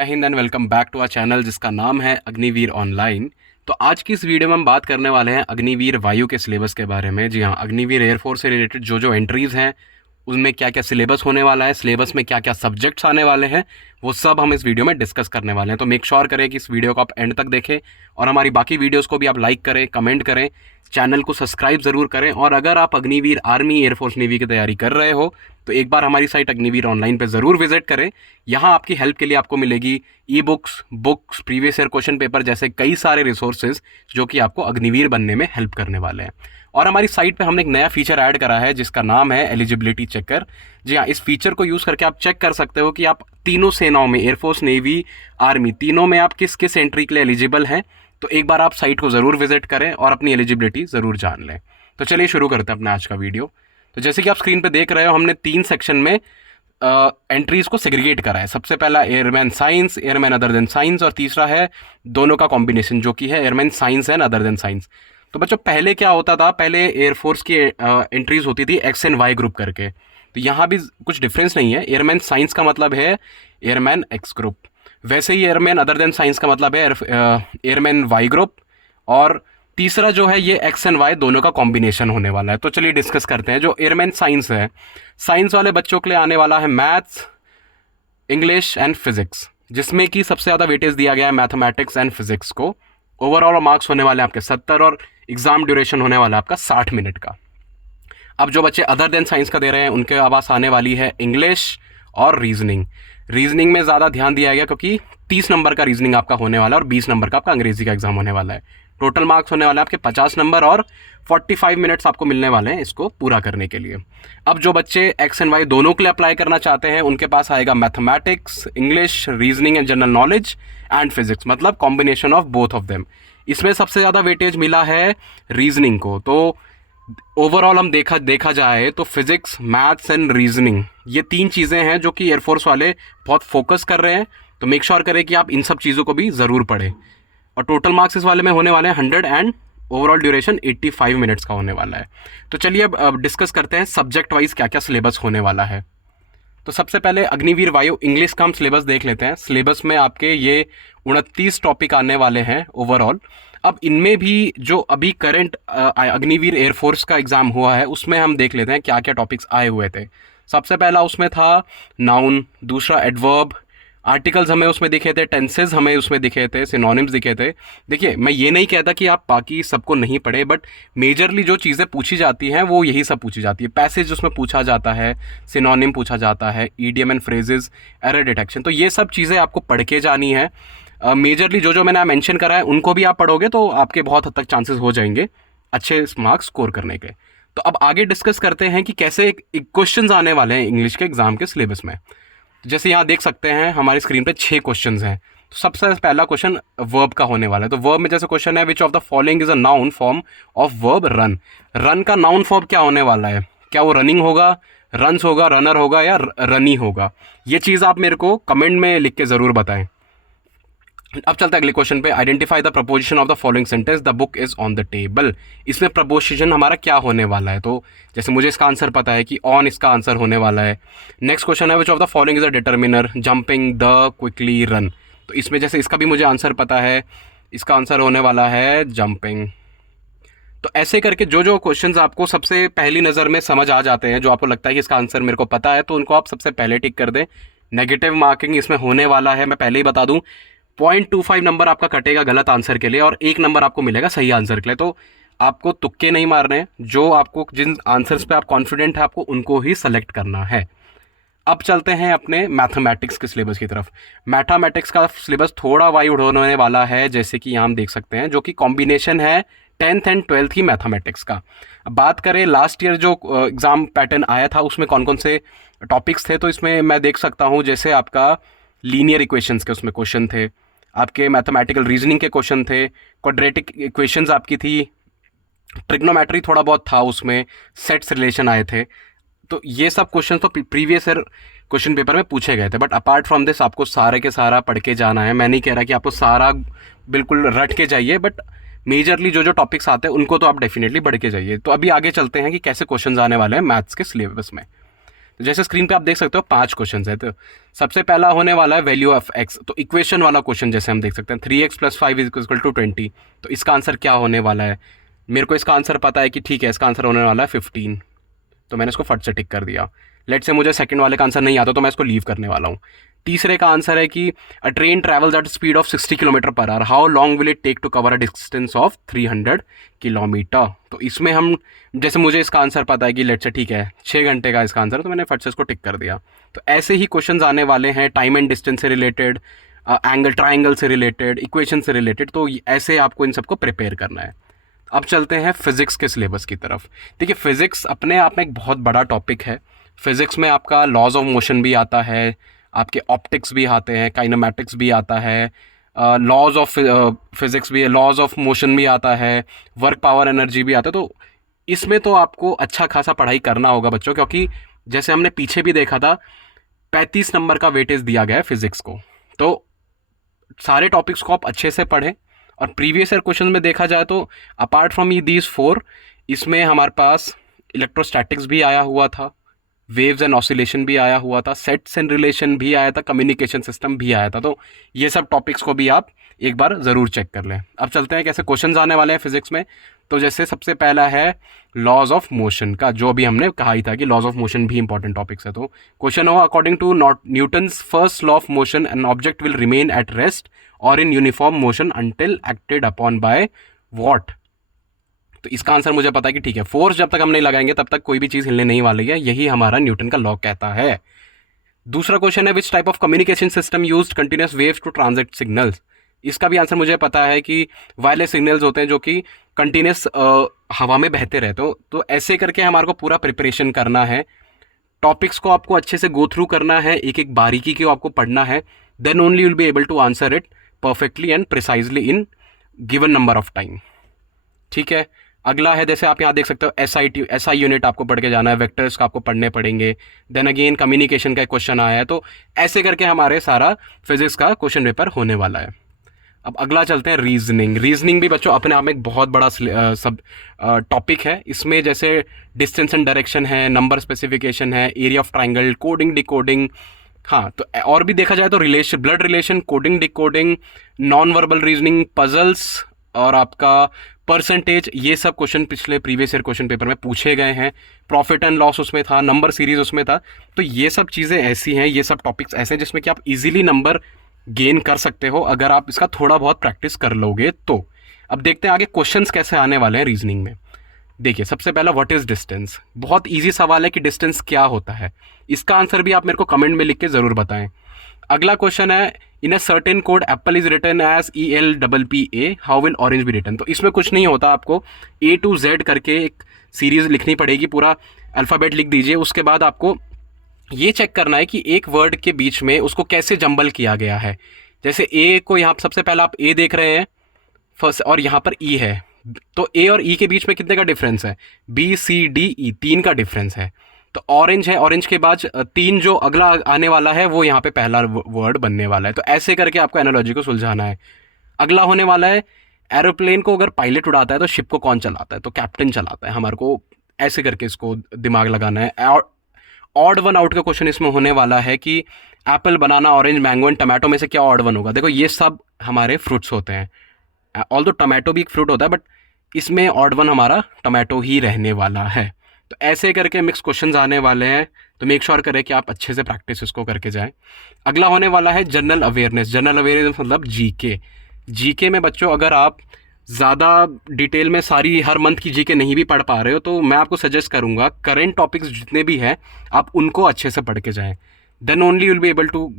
जय Hind and welcome back to our channel जिसका नाम है अग्निवीर ऑनलाइन। तो आज की इस वीडियो में हम बात करने वाले हैं अग्निवीर वायु के सिलेबस के बारे में। जी हाँ, अग्निवीर एयरफोर्स से रिलेटेड जो जो एंट्रीज़ हैं उनमें क्या क्या सिलेबस होने वाला है, सिलेबस में क्या क्या सब्जेक्ट्स आने वाले हैं, वो सब हम इस वीडियो में डिस्कस करने वाले हैं। तो मेक श्योर करें कि इस वीडियो को आप एंड तक देखें और हमारी बाकी वीडियोस को भी आप लाइक करें, कमेंट करें, चैनल को सब्सक्राइब ज़रूर करें। और अगर आप अग्निवीर आर्मी, एयरफोर्स, नेवी की तैयारी कर रहे हो तो एक बार हमारी साइट अग्निवीर ऑनलाइन पे ज़रूर विजिट करें। यहाँ आपकी हेल्प के लिए आपको मिलेगी e books, previous year question paper जैसे कई सारे रिसोर्सेज जो कि आपको अग्निवीर बनने में हेल्प करने वाले हैं। और हमारी साइट पे हमने एक नया फीचर ऐड करा है जिसका नाम है एलिजिबिलिटी चेकर। जी हाँ, इस फीचर को यूज़ करके आप चेक कर सकते हो कि आप तीनों सेनाओं में, एयरफोर्स, नेवी, आर्मी, तीनों में आप किस किस एंट्री के लिए एलिजिबल हैं। तो एक बार आप साइट को ज़रूर विजिट करें और अपनी एलिजिबिलिटी ज़रूर जान लें। तो चलिए शुरू करते हैं अपना आज का वीडियो। तो जैसे कि आप स्क्रीन पे देख रहे हो, हमने 3 सेक्शन में एंट्रीज को सेग्रीगेट करा है। सबसे पहला airman science, airman other than science, और तीसरा है दोनों का कॉम्बिनेशन जो कि है airman science and other than science. तो बच्चों पहले क्या होता था, पहले एयरफोर्स की एंट्रीज होती थी एक्स एंड वाई ग्रुप करके। तो यहाँ भी कुछ डिफरेंस नहीं है। एयरमैन साइंस का मतलब है एयरमैन एक्स ग्रुप, वैसे ही एयरमैन अदर देन साइंस का मतलब है एयरमैन वाई ग्रुप, और तीसरा जो है ये एक्स एंड वाई दोनों का कॉम्बिनेशन होने वाला है। तो चलिए डिस्कस करते हैं। जो एयरमैन साइंस है, साइंस वाले बच्चों के लिए आने वाला है मैथ्स, इंग्लिश एंड फिजिक्स, जिसमें कि सबसे ज़्यादा वेटेज दिया गया है मैथमेटिक्स एंड फिजिक्स को। ओवरऑल मार्क्स होने वाले हैं आपके 70 और एग्ज़ाम ड्यूरेशन होने वाला है आपका 60 मिनट का। अब जो बच्चे अदर देन साइंस का दे रहे हैं उनके पास आने वाली है इंग्लिश और रीजनिंग। रीजनिंग में ज़्यादा ध्यान दिया गया क्योंकि 30 नंबर का रीजनिंग आपका होने वाला है और 20 नंबर का आपका अंग्रेजी का एग्जाम होने वाला है। टोटल मार्क्स होने वाले हैं आपके 50 नंबर और 45 मिनट्स आपको मिलने वाले हैं इसको पूरा करने के लिए। अब जो बच्चे एक्स एंड वाई दोनों के लिए अप्लाई करना चाहते हैं उनके पास आएगा mathematics, English, reasoning and general knowledge and physics, मतलब combination of both of them. इसमें सबसे ज़्यादा वेटेज मिला है रीजनिंग को। तो ओवरऑल हम देखा जाए तो फिजिक्स, मैथ्स एंड रीजनिंग, ये 3 चीज़ें हैं जो कि एयरफोर्स वाले बहुत फोकस कर रहे हैं। तो मेक श्योर करें कि आप इन सब चीज़ों को भी ज़रूर पढ़ें। और टोटल मार्क्स इस वाले में होने वाले हैं 100 एंड ओवरऑल ड्यूरेशन 85 मिनट्स का होने वाला है। तो चलिए अब डिस्कस करते हैं सब्जेक्ट वाइज क्या क्या सिलेबस होने वाला है। तो सबसे पहले अग्निवीर वायु इंग्लिश का हम सिलेबस देख लेते हैं। सिलेबस में आपके ये 29 टॉपिक आने वाले हैं ओवरऑल। अब इनमें भी जो अभी करंट अग्निवीर एयरफोर्स का एग्ज़ाम हुआ है उसमें हम देख लेते हैं क्या क्या टॉपिक्स आए हुए थे। सबसे पहला उसमें था नाउन, दूसरा एडवर्ब, आर्टिकल्स हमें उसमें दिखे थे, टेंसेज हमें उसमें दिखे थे, सिनोनिम्स दिखे थे। देखिए, मैं ये नहीं कहता कि आप बाकी सबको नहीं पढ़े, बट मेजरली जो चीज़ें पूछी जाती हैं वो यही सब पूछी जाती है। पैसेज उसमें पूछा जाता है, सिनोनिम पूछा जाता है, idiom and phrases, error detection, तो ये सब चीज़ें आपको पढ़ के जानी है। मेजरली जो जो मैंने मेंशन करा है उनको भी आप पढ़ोगे तो आपके बहुत हद तक चांसेस हो जाएंगे अच्छे मार्क्स स्कोर करने के। तो अब आगे डिस्कस करते हैं कि कैसे क्वेश्चंस आने वाले हैं इंग्लिश के एग्जाम के सिलेबस में। जैसे यहाँ देख सकते हैं हमारी स्क्रीन पे 6 क्वेश्चंस हैं। तो सबसे पहला क्वेश्चन वर्ब का होने वाला है। तो वर्ब में जैसे क्वेश्चन है, which of the following is a noun form of verb run. Run का नाउन फॉर्म क्या होने वाला है? क्या वो रनिंग होगा, रन्स होगा, रनर होगा या रनी होगा? ये चीज़ आप मेरे को कमेंट में लिख के ज़रूर बताएं। अब चलते हैं अगले क्वेश्चन पे। Identify the preposition of the following sentence, the book is on the table. इसमें प्रपोजिशन हमारा क्या होने वाला है? तो जैसे मुझे इसका आंसर पता है कि ऑन इसका आंसर होने वाला है। नेक्स्ट क्वेश्चन है, which of the following is a determiner, jumping, the, quickly, run. तो इसमें जैसे इसका भी मुझे आंसर पता है, इसका आंसर होने वाला है जंपिंग। तो ऐसे करके जो जो क्वेश्चंस आपको सबसे पहली नज़र में समझ आ जाते हैं, जो आपको लगता है कि इसका आंसर मेरे को पता है, तो उनको आप सबसे पहले टिक कर दें। नेगेटिव मार्किंग इसमें होने वाला है, मैं पहले ही बता दूं। 0.25 नंबर आपका कटेगा गलत आंसर के लिए और 1 नंबर आपको मिलेगा सही आंसर के लिए। तो आपको तुक्के नहीं मारने हैं, जो आपको जिन आंसर्स पे आप कॉन्फिडेंट है आपको उनको ही सेलेक्ट करना है। अब चलते हैं अपने मैथमेटिक्स के सिलेबस की तरफ। मैथमेटिक्स का सिलेबस थोड़ा वाइड होने वाला है, जैसे कि यहाँ हम देख सकते हैं, जो कि कॉम्बिनेशन है 10th एंड 12th की मैथमेटिक्स का। अब बात करें लास्ट ईयर जो एग्ज़ाम पैटर्न आया था उसमें कौन कौन से टॉपिक्स थे, तो इसमें मैं देख सकता हूँ जैसे आपका लीनियर इक्वेशंस के उसमें क्वेश्चन थे, आपके मैथमेटिकल रीजनिंग के क्वेश्चन थे, क्वाड्रेटिक इक्वेशंस आपकी थी, ट्रिग्नोमेट्री थोड़ा बहुत था उसमें, सेट्स रिलेशन आए थे। तो ये सब क्वेश्चन तो प्रीवियस ईयर क्वेश्चन पेपर में पूछे गए थे। बट अपार्ट फ्रॉम दिस आपको सारे के सारा पढ़ के जाना है। मैं नहीं कह रहा कि आपको सारा बिल्कुल रट के जाइए, बट मेजरली जो जो टॉपिक्स आते हैं उनको तो आप डेफिनेटली पढ़ के जाइए। तो अभी आगे चलते हैं कि कैसे क्वेश्चंस आने वाले हैं मैथ्स के सिलेबस में। तो जैसे स्क्रीन पे आप देख सकते हो 5 क्वेश्चन है। तो सबसे पहला होने वाला है वैल्यू ऑफ एक्स, तो इक्वेशन वाला क्वेश्चन जैसे हम देख सकते हैं 3x + 5 = 20। तो इसका आंसर क्या होने वाला है? मेरे को इसका आंसर पता है कि ठीक है, इसका आंसर होने वाला है 15। तो मैंने इसको फट से टिक कर दिया। लेट से मुझे सेकंड वाले का आंसर नहीं आता तो मैं इसको लीव करने वाला हूँ। तीसरे का आंसर है कि a train travels at speed of 60 km/h, how long will it take to cover a distance of 300 kilometre. तो इसमें हम, जैसे मुझे इसका आंसर पता है कि लेट से ठीक है 6 घंटे का इसका आंसर, तो मैंने फट से इसको टिक कर दिया। तो ऐसे ही क्वेश्चन आने वाले हैं टाइम एंड डिस्टेंस से रिलेटेड, एंगल ट्राइंगल से रिलेटेड, इक्वेशन से रिलेटेड। तो ऐसे आपको इन सबको प्रिपेयर करना है। अब चलते हैं फिजिक्स के सिलेबस की तरफ। देखिए, फिजिक्स अपने आप में एक बहुत बड़ा टॉपिक है। फिजिक्स में आपका लॉज ऑफ मोशन भी आता है, आपके ऑप्टिक्स भी आते हैं, काइनेमैटिक्स भी आता है, लॉज ऑफ फिजिक्स भी है, लॉज ऑफ मोशन भी आता है, वर्क पावर एनर्जी भी आता है। तो इसमें तो आपको अच्छा खासा पढ़ाई करना होगा बच्चों, क्योंकि जैसे हमने पीछे भी देखा था 35 नंबर का वेटेज दिया गया है फिजिक्स को। तो सारे टॉपिक्स को आप अच्छे से पढ़ें। और प्रीवियस ईयर क्वेश्चन में देखा जाए तो अपार्ट फ्रॉम दीज 4, इसमें हमारे पास इलेक्ट्रोस्टैटिक्स भी आया हुआ था, वेव्स एंड ऑसिलेशन भी आया हुआ था, सेट्स एंड रिलेशन भी आया था, कम्युनिकेशन सिस्टम भी आया था। तो ये सब टॉपिक्स को भी आप एक बार ज़रूर चेक कर लें। अब चलते हैं कैसे क्वेश्चंस आने वाले हैं फिजिक्स में। तो जैसे सबसे पहला है लॉज ऑफ मोशन का, जो अभी हमने कहा ही था कि लॉज ऑफ मोशन भी इंपॉर्टेंट टॉपिक्स है। तो क्वेश्चन हो, according to Newton's first law of motion an object will remain at rest और in uniform motion until acted upon by what. तो इसका आंसर मुझे पता है कि ठीक है, फोर्स जब तक हम नहीं लगाएंगे तब तक कोई भी चीज़ हिलने नहीं वाली है, यही हमारा न्यूटन का लॉ कहता है। दूसरा क्वेश्चन है which type of communication system used continuous waves to transmit signals. इसका भी आंसर मुझे पता है कि वायरलेस सिग्नल्स होते हैं जो कि कंटिन्यूअस हवा में बहते रहते हो। तो ऐसे करके हमारे को पूरा प्रिपरेशन करना है, टॉपिक्स को आपको अच्छे से गो थ्रू करना है, एक एक बारीकी को आपको पढ़ना है, then only will be able to answer it perfectly and precisely in given number of time. ठीक है, अगला है, जैसे आप यहाँ देख सकते हो एसआई यूनिट आपको पढ़ के जाना है, वेक्टर्स का आपको पढ़ने पड़ेंगे। देन अगेन कम्युनिकेशन का एक क्वेश्चन आया है। तो ऐसे करके हमारे सारा फिजिक्स का क्वेश्चन पेपर होने वाला है। अब अगला चलते हैं रीजनिंग। रीजनिंग भी बच्चों अपने आप में एक बहुत बड़ा सब टॉपिक है। इसमें जैसे डिस्टेंस एंड डायरेक्शन है, नंबर स्पेसिफिकेशन है, area of triangle, coding decoding. हाँ, तो और भी देखा जाए तो relation, blood relation, coding decoding, non verbal reasoning, puzzles और आपका परसेंटेज, ये सब क्वेश्चन पिछले प्रीवियस ईयर क्वेश्चन पेपर में पूछे गए हैं। प्रॉफिट एंड लॉस उसमें था, नंबर सीरीज उसमें था। तो ये सब चीज़ें ऐसी हैं, ये सब टॉपिक्स ऐसे हैं जिसमें कि आप इजीली नंबर गेन कर सकते हो अगर आप इसका थोड़ा बहुत प्रैक्टिस कर लोगे तो। अब देखते हैं आगे क्वेश्चंस कैसे आने वाले हैं रीजनिंग में। देखिए, सबसे पहला व्हाट इज डिस्टेंस। बहुत इजी सवाल है कि डिस्टेंस क्या होता है। इसका आंसर भी आप मेरे को कमेंट में लिख के ज़रूर बताएं। अगला क्वेश्चन है, in a certain code apple is written as ELPPA, how will orange be written. तो इसमें कुछ नहीं होता, आपको A to Z करके एक सीरीज लिखनी पड़ेगी, पूरा अल्फ़ाबेट लिख दीजिए। उसके बाद आपको ये चेक करना है कि एक वर्ड के बीच में उसको कैसे जंबल किया गया है। जैसे ए को यहाँ सबसे पहला आप ए देख रहे हैं फर्स्ट, और यहाँ पर ई है। तो ए और ई के बीच में कितने का डिफरेंस है? BCDE, 3 का डिफरेंस है। तो ऑरेंज है, ऑरेंज के बाद 3 जो अगला आने वाला है वो यहाँ पे पहला वर्ड बनने वाला है। तो ऐसे करके आपको एनालॉजी को सुलझाना है। अगला होने वाला है, एरोप्लेन को अगर पायलट उड़ाता है तो शिप को कौन चलाता है? तो कैप्टन चलाता है। हमारे को ऐसे करके इसको दिमाग लगाना है। और ऑड वन आउट का क्वेश्चन इसमें होने वाला है कि Apple, banana, orange, mango and tomato में से क्या ऑड वन होगा। देखो, ये सब हमारे फ्रूट्स होते हैं, ऑल्दो टमाटो भी एक फ्रूट होता है, बट इसमें ऑड वन हमारा टमाटो ही रहने वाला है। तो ऐसे करके मिक्स क्वेश्चंस आने वाले हैं, तो मेक श्योर करें कि आप अच्छे से प्रैक्टिस इसको करके जाएं। अगला होने वाला है जनरल अवेयरनेस। जनरल अवेयरनेस मतलब जीके। जीके में बच्चों अगर आप ज़्यादा डिटेल में सारी हर मंथ की जीके नहीं भी पढ़ पा रहे हो तो मैं आपको सजेस्ट करूंगा करेंट टॉपिक्स जितने भी हैं आप उनको अच्छे से पढ़ के जाएं, then only will be able to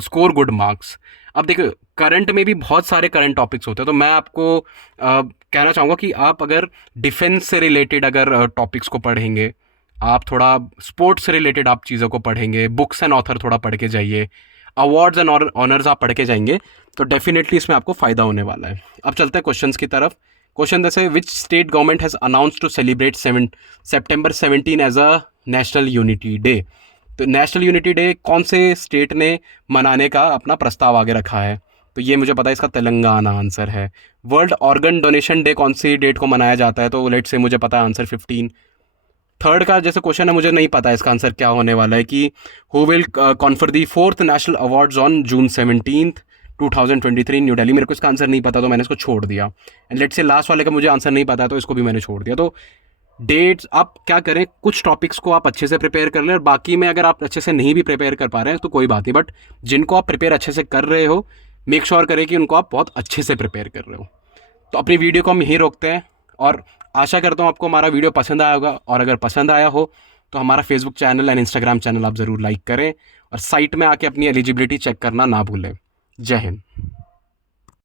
score good marks. अब देखो, करंट में भी बहुत सारे करंट टॉपिक्स होते हैं, तो मैं आपको कहना चाहूँगा कि आप अगर डिफेंस से रिलेटेड अगर टॉपिक्स को पढ़ेंगे, आप थोड़ा स्पोर्ट्स से रिलेटेड आप चीज़ों को पढ़ेंगे, बुक्स एंड ऑथर थोड़ा पढ़ के जाइए, अवार्ड्स एंड ऑनर्स आप पढ़ के जाएंगे, तो डेफिनेटली इसमें आपको फ़ायदा होने वाला है। अब चलते हैं क्वेश्चंस की तरफ। क्वेश्चन जैसे, which state government has announce to celebrate September 17 as a national unity day. तो नेशनल यूनिटी डे कौन से स्टेट ने मनाने का अपना प्रस्ताव आगे रखा है? तो ये मुझे पता है, इसका तेलंगाना आंसर है। वर्ल्ड ऑर्गन डोनेशन डे कौन सी डेट को मनाया जाता है? तो लेट से मुझे पता है आंसर 15 थर्ड का जैसे क्वेश्चन है, मुझे नहीं पता इसका आंसर क्या होने वाला है कि who will confer the 4th national awards on June 17th 2023 new Delhi. मेरे को इसका आंसर नहीं पता तो मैंने इसको छोड़ दिया। एंड लेट्स से लास्ट वाले का मुझे आंसर नहीं पता तो इसको भी मैंने छोड़ दिया। तो डेट्स आप क्या करें, कुछ टॉपिक्स को आप अच्छे से प्रिपेयर कर लें और बाकी में अगर आप अच्छे से नहीं भी प्रिपेयर कर पा रहे हैं तो कोई बात नहीं, बट जिनको आप प्रिपेयर अच्छे से कर रहे हो मेक श्योर करें कि उनको आप बहुत अच्छे से प्रिपेयर कर रहे हो। तो अपनी वीडियो को हम यहीं रोकते हैं और आशा करता हूँ आपको हमारा वीडियो पसंद आया होगा, और अगर पसंद आया हो तो हमारा Facebook channel and Instagram channel आप ज़रूर लाइक करें और साइट में आके अपनी एलिजिबिलिटी चेक करना ना भूलें। जय हिंद।